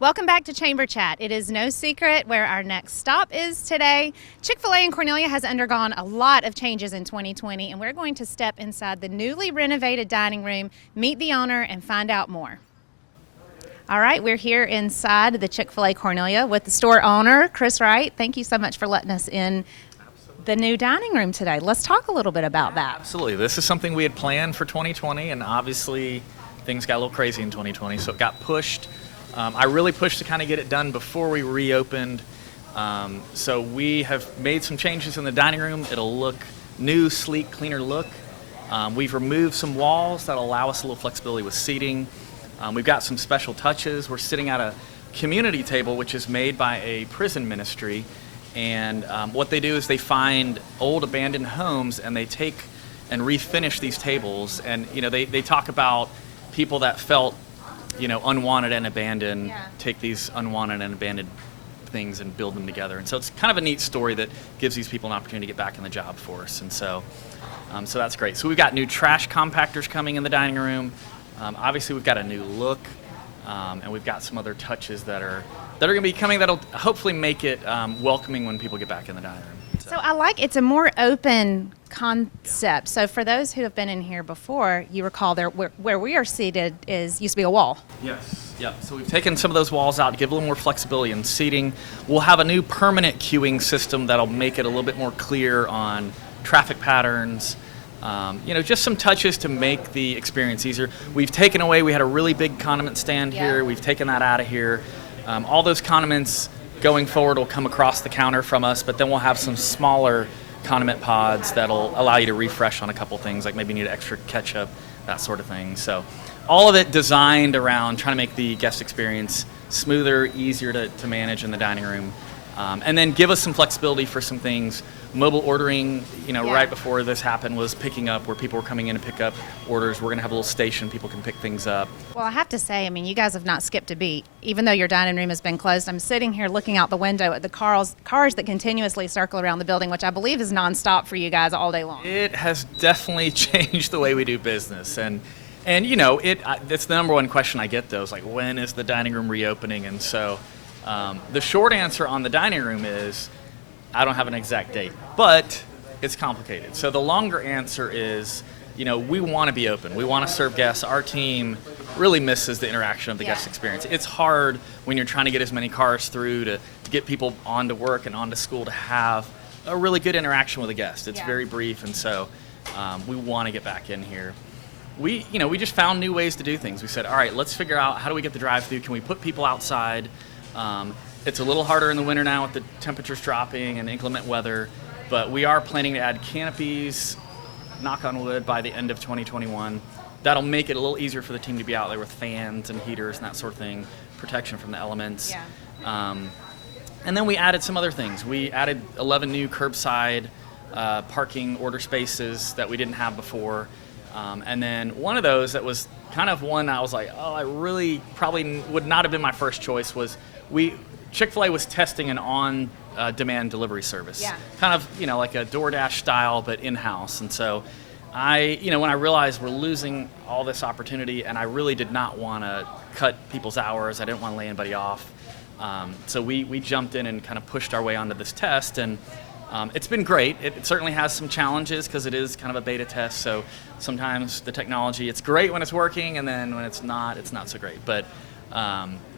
Welcome back to Chamber Chat. It is no secret where our next stop is today. Chick-fil-A in Cornelia has undergone a lot of changes in 2020, and we're going to step inside the newly renovated dining room, meet the owner, and find out more. All right, we're here inside the Chick-fil-A Cornelia with the store owner, Chris Wright. Thank you so much for letting us in the new dining room today. Let's talk a little bit about that. Absolutely. This is something we had planned for 2020, and obviously things got a little crazy in 2020, so it got pushed. I really pushed to kind of get it done before we reopened. So we have made some changes in the dining room. It'll look new, sleek, cleaner look. We've removed some walls that allow us a little flexibility with seating. We've got some special touches. We're sitting at a community table, which is made by a prison ministry. And what they do is they find old abandoned homes and they take and refinish these tables. And they talk about people that felt unwanted and abandoned, take these unwanted and abandoned things and build them together. And so it's kind of a neat story that gives these people an opportunity to get back in the job force. And so that's great. So we've got new trash compactors coming in the dining room. Obviously we've got a new look, and we've got some other touches that are going to be coming that'll hopefully make it welcoming when people get back in the dining room. So I like it's a more open concept. So for those who have been in here before, you recall there where we are seated used to be a wall. Yes. Yep. So we've taken some of those walls out to give a little more flexibility in seating. We'll have a new permanent queuing system that'll make it a little bit more clear on traffic patterns. Just some touches to make the experience easier. We've taken away, we had a really big condiment stand here. We've taken that out of here. All those condiments going forward will come across the counter from us, but then we'll have some smaller condiment pods that'll allow you to refresh on a couple things, like maybe you need extra ketchup, that sort of thing. So all of it designed around trying to make the guest experience smoother, easier to manage in the dining room. And then give us some flexibility for some things. Mobile ordering, right before this happened was picking up, where people were coming in to pick up orders. We're going to have a little station people can pick things up. Well, I have to say, you guys have not skipped a beat. Even though your dining room has been closed, I'm sitting here looking out the window at the cars that continuously circle around the building, which I believe is nonstop for you guys all day long. It has definitely changed the way we do business. And it's the number one question I get, though, is like, when is the dining room reopening? And so the short answer on the dining room is, I don't have an exact date, but it's complicated. So the longer answer is, we want to be open. We want to serve guests. Our team really misses the interaction of the guest experience. It's hard when you're trying to get as many cars through to get people onto work and onto school to have a really good interaction with a guest. It's very brief, and so we want to get back in here. We just found new ways to do things. We said, all right, let's figure out how do we get the drive-through. Can we put people outside? It's a little harder in the winter now with the temperatures dropping and inclement weather, but we are planning to add canopies, knock on wood, by the end of 2021. That'll make it a little easier for the team to be out there with fans and heaters and that sort of thing, protection from the elements. And then we added some other things. We added 11 new curbside parking order spaces that we didn't have before. And then one of those that was kind of one I was like, I really probably would not have been my first choice was Chick-fil-A was testing an on-demand delivery service. Kind of, like a DoorDash style, but in-house. And so when I realized we're losing all this opportunity, and I really did not want to cut people's hours, I didn't want to lay anybody off. So we jumped in and kind of pushed our way onto this test, and it's been great. It certainly has some challenges because it is kind of a beta test. So sometimes the technology, it's great when it's working, and then when it's not so great. But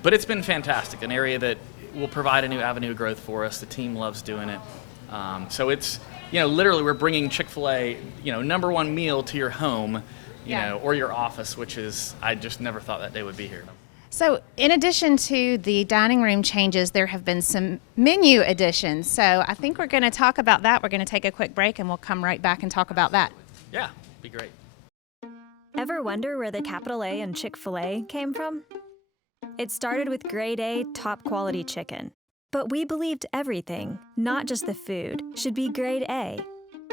it's been fantastic, an area that will provide a new avenue of growth for us. The team loves doing it. So it's, literally we're bringing Chick-fil-A, number one meal to your home, or your office, which is, I just never thought that day would be here. So in addition to the dining room changes, there have been some menu additions. So I think we're going to talk about that. We're going to take a quick break, and we'll come right back and talk about that. Yeah, be great. Ever wonder where the capital A in Chick-fil-A came from? It started with grade A, top quality chicken. But we believed everything, not just the food, should be grade A.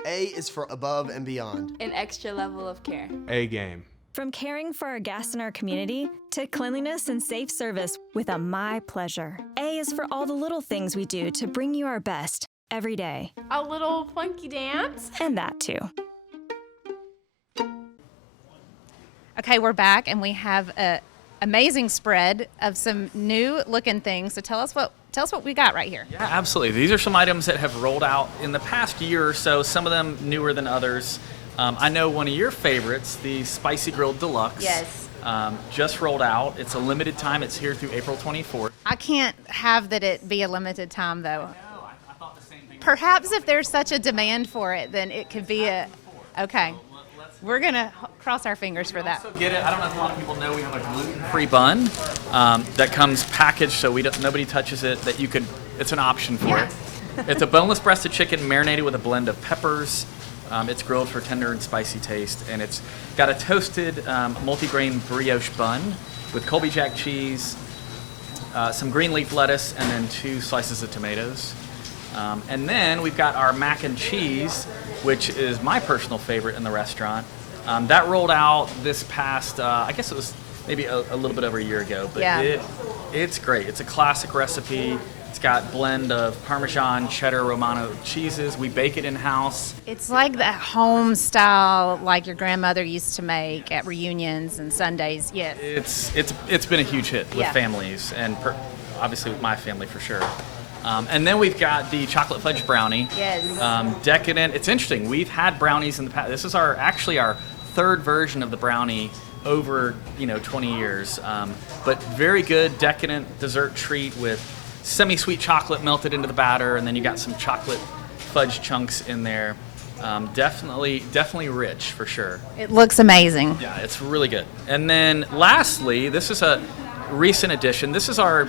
A is for above and beyond. An extra level of care. A game. From caring for our guests and our community to cleanliness and safe service with a my pleasure. A is for all the little things we do to bring you our best every day. A little funky dance. And that too. Okay, we're back, and we have amazing spread of some new looking things. So tell us what we got right here. Yeah, absolutely. These are some items that have rolled out in the past year or so, some of them newer than others. I know one of your favorites, the Spicy Grilled Deluxe. Yes. Just rolled out. It's a limited time. It's here through April 24th. I can't have that it be a limited time though. No, I thought the same thing. Perhaps if there's such a demand for it, then it could be okay. We're gonna cross our fingers for that. Get it. I don't know if a lot of people know we have a gluten-free bun that comes packaged so nobody touches it. It's an option for it. It's a boneless breasted chicken marinated with a blend of peppers. It's grilled for tender and spicy taste, and it's got a toasted multi-grain brioche bun with Colby Jack cheese, some green leaf lettuce, and then 2 slices of tomatoes. And then we've got our mac and cheese, which is my personal favorite in the restaurant. That rolled out this past, I guess it was maybe a little bit over a year ago, but it's great. It's a classic recipe. It's got blend of Parmesan, cheddar, Romano cheeses. We bake it in-house. It's like that home style, like your grandmother used to make at reunions and Sundays. Yes. It's been a huge hit with families, and obviously with my family for sure. And then we've got the chocolate fudge brownie. Yes. Decadent. It's interesting. We've had brownies in the past. This is actually our 3rd version of the brownie over 20 years. But very good, decadent dessert treat with semi-sweet chocolate melted into the batter, and then you got some chocolate fudge chunks in there. Definitely rich for sure. It looks amazing. Yeah, it's really good. And then lastly, this is a recent addition. This is our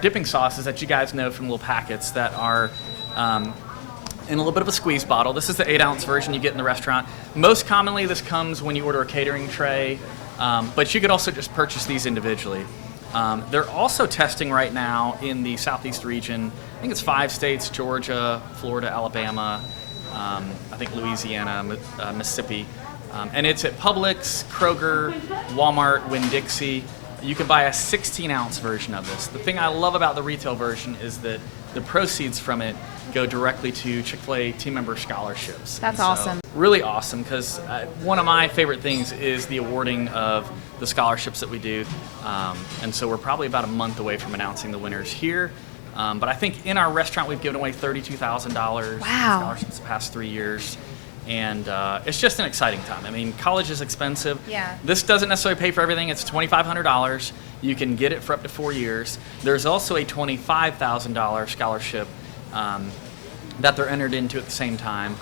dipping sauces that you guys know from little packets that are in a little bit of a squeeze bottle. This is the 8-ounce version you get in the restaurant. Most commonly, this comes when you order a catering tray, but you could also just purchase these individually. They're also testing right now in the Southeast region. I think it's 5 states: Georgia, Florida, Alabama, I think Louisiana, Mississippi. And it's at Publix, Kroger, Walmart, Winn-Dixie. You can buy a 16-ounce version of this. The thing I love about the retail version is that the proceeds from it go directly to Chick-fil-A team member scholarships. That's awesome. Really awesome, because one of my favorite things is the awarding of the scholarships that we do. And so we're probably about a month away from announcing the winners here. But I think in our restaurant we've given away $32,000 in scholarships the past 3 years. And it's just an exciting time. I mean, college is expensive. Yeah. This doesn't necessarily pay for everything. It's $2,500. You can get it for up to 4 years. There's also a $25,000 scholarship that they're entered into at the same time.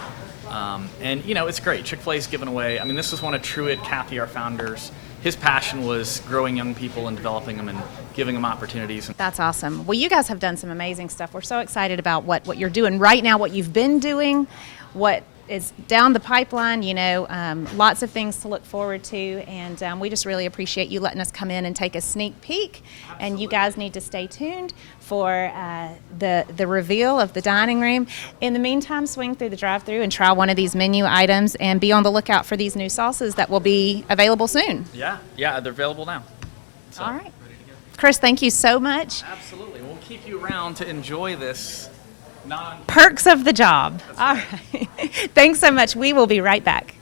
And, it's great. Chick-fil-A's given away. I mean, this was one of Truett Cathy, our founders. His passion was growing young people and developing them and giving them opportunities. That's awesome. Well, you guys have done some amazing stuff. We're so excited about what you're doing right now, what you've been doing, what is down the pipeline, lots of things to look forward to, and we just really appreciate you letting us come in and take a sneak peek. Absolutely. And you guys need to stay tuned for the reveal of the dining room. In the meantime, swing through the drive-thru and try one of these menu items, and be on the lookout for these new sauces that will be available soon. Yeah, they're available now. So, all right. Chris, thank you so much. Absolutely. We'll keep you around to enjoy this. Perks of the job. All right. Thanks so much. We will be right back.